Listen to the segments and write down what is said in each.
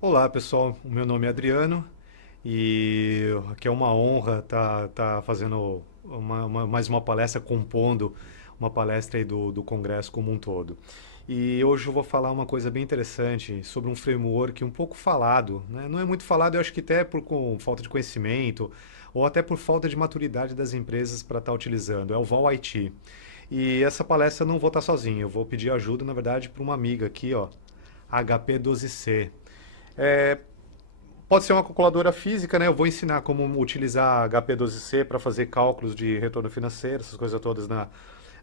Olá pessoal, o meu nome é Adriano e aqui é uma honra estar fazendo mais uma palestra, compondo uma palestra aí do Congresso como um todo. E hoje eu vou falar uma coisa bem interessante sobre um framework um pouco falado, né? Não é muito falado, eu acho que até com falta de conhecimento ou até por falta de maturidade das empresas para estar utilizando, é o Vol IT. E essa palestra eu não vou estar sozinho, eu vou pedir ajuda, na verdade, para uma amiga aqui, ó, HP12C. É, Pode ser uma calculadora física, né? Eu vou ensinar como utilizar HP12C para fazer cálculos de retorno financeiro, essas coisas todas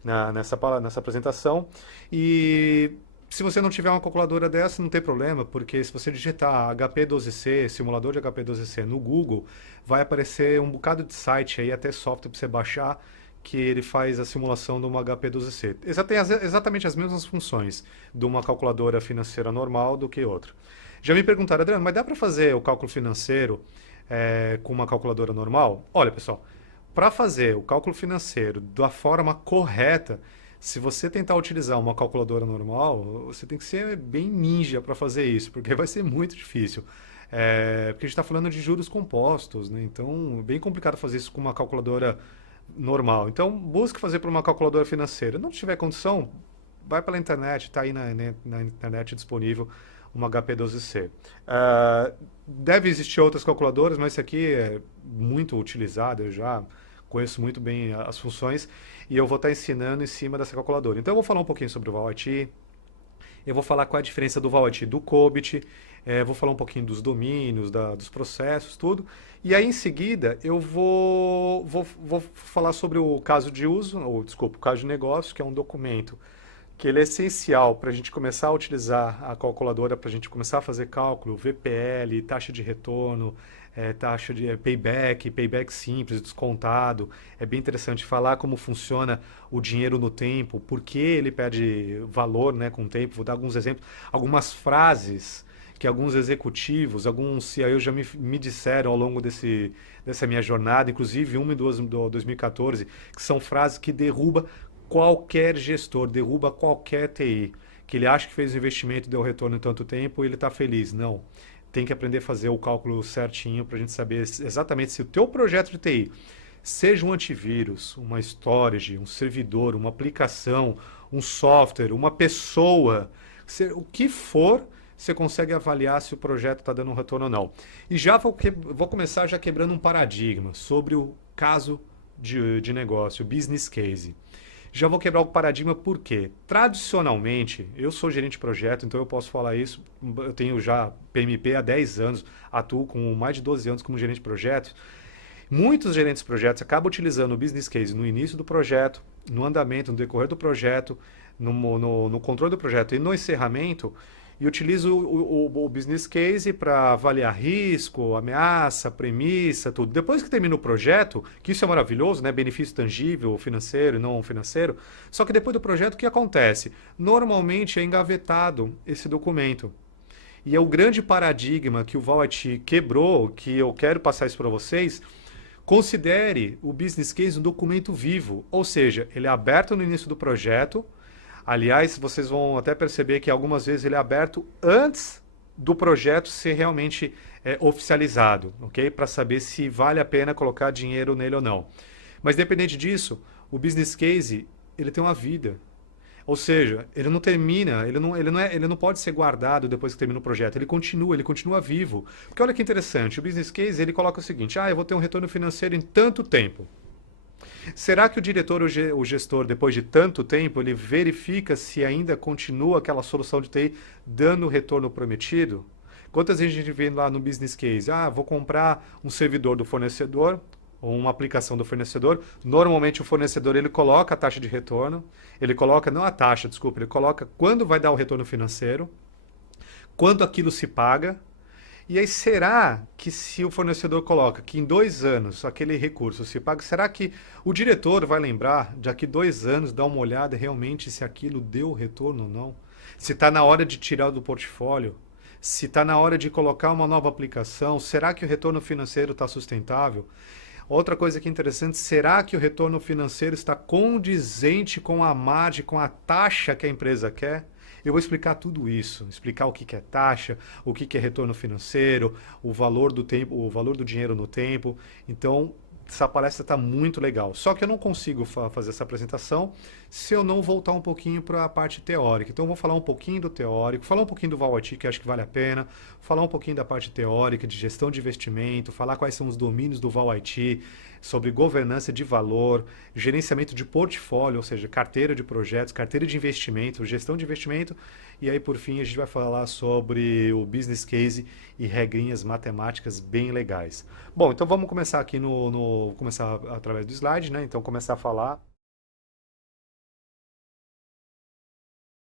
nessa apresentação. E se você não tiver uma calculadora dessa, não tem problema, porque se você digitar HP12C, simulador de HP12C no Google, vai aparecer um bocado de site aí, até software para você baixar, que ele faz a simulação de uma HP12C. Tem exatamente as mesmas funções de uma calculadora financeira normal do que outra. Já me perguntaram, Adriano, mas dá para fazer o cálculo financeiro com uma calculadora normal? Olha, pessoal, para fazer o cálculo financeiro da forma correta, se você tentar utilizar uma calculadora normal, você tem que ser bem ninja para fazer isso, porque vai ser muito difícil. Porque a gente está falando de juros compostos, né? Então, é bem complicado fazer isso com uma calculadora normal. Então, busque fazer por uma calculadora financeira. Não tiver condição, vai pela internet, está aí na internet disponível uma HP12C. Deve existir outras calculadoras, mas esse aqui é muito utilizado, eu já conheço muito bem as funções e eu vou estar ensinando em cima dessa calculadora. Então eu vou falar um pouquinho sobre o ValIT, eu vou falar qual é a diferença do ValIT do COBIT, vou falar um pouquinho dos domínios, dos processos, tudo. E aí em seguida eu vou falar sobre o caso de uso, ou desculpa, o caso de negócio, que é um documento que ele é essencial para a gente começar a utilizar a calculadora, para a gente começar a fazer cálculo, VPL, taxa de retorno, taxa de payback simples, descontado. É bem interessante falar como funciona o dinheiro no tempo, por que ele perde valor, né, com o tempo. Vou dar alguns exemplos, algumas frases que alguns executivos, alguns CIOs já me disseram ao longo dessa minha jornada, inclusive uma em 2014, que são frases que derrubam qualquer gestor, derruba qualquer TI, que ele acha que fez o investimento e deu retorno em tanto tempo e ele está feliz. Não. Tem que aprender a fazer o cálculo certinho para a gente saber exatamente se o teu projeto de TI, seja um antivírus, uma storage, um servidor, uma aplicação, um software, uma pessoa, o que for, você consegue avaliar se o projeto está dando um retorno ou não. E já vou começar já quebrando um paradigma sobre o caso de negócio, o business case. Já vou quebrar o paradigma porque, tradicionalmente, eu sou gerente de projeto, então eu posso falar isso, eu tenho já PMP há 10 anos, atuo com mais de 12 anos como gerente de projetos. Muitos gerentes de projetos acabam utilizando o business case no início do projeto, no andamento, no decorrer do projeto, no controle do projeto e no encerramento, e utilizo o business case para avaliar risco, ameaça, premissa, tudo. Depois que termina o projeto, que isso é maravilhoso, né? Benefício tangível, financeiro e não financeiro, só que depois do projeto o que acontece? Normalmente é engavetado esse documento. E é o grande paradigma que o ValIT quebrou, que eu quero passar isso para vocês. Considere o business case um documento vivo, ou seja, ele é aberto no início do projeto. Aliás, vocês vão até perceber que algumas vezes ele é aberto antes do projeto ser realmente oficializado, ok? Para saber se vale a pena colocar dinheiro nele ou não. Mas dependente disso, o business case ele tem uma vida. Ou seja, ele não termina, ele não pode ser guardado depois que termina o projeto. Ele continua vivo. Porque olha que interessante, o business case ele coloca o seguinte: eu vou ter um retorno financeiro em tanto tempo. Será que o diretor ou o gestor, depois de tanto tempo, ele verifica se ainda continua aquela solução de TI dando o retorno prometido? Quantas vezes a gente vê lá no business case? Vou comprar um servidor do fornecedor ou uma aplicação do fornecedor. Normalmente o fornecedor ele coloca a taxa de retorno, ele coloca, não a taxa, desculpa, ele coloca quando vai dar o retorno financeiro, quando aquilo se paga. E aí, será que se o fornecedor coloca que em 2 anos aquele recurso se paga, será que o diretor vai lembrar de daqui 2 anos dar uma olhada realmente se aquilo deu retorno ou não? Se está na hora de tirar do portfólio? se está na hora de colocar uma nova aplicação, será que o retorno financeiro está sustentável? Outra coisa que é interessante, será que o retorno financeiro está condizente com a margem, com a taxa que a empresa quer? Eu vou explicar tudo isso, explicar o que que é taxa, o que que é retorno financeiro, o valor do tempo, o valor do dinheiro no tempo. Então, essa palestra está muito legal. Só que eu não consigo fazer essa apresentação se eu não voltar um pouquinho para a parte teórica. Então, eu vou falar um pouquinho do teórico, falar um pouquinho do VALIT, que acho que vale a pena, falar um pouquinho da parte teórica, de gestão de investimento, falar quais são os domínios do VALIT, sobre governança de valor, gerenciamento de portfólio, ou seja, carteira de projetos, carteira de investimento, gestão de investimento, e aí, por fim, a gente vai falar sobre o business case e regrinhas matemáticas bem legais. Bom, então vamos começar aqui começar através do slide, né? Então, começar a falar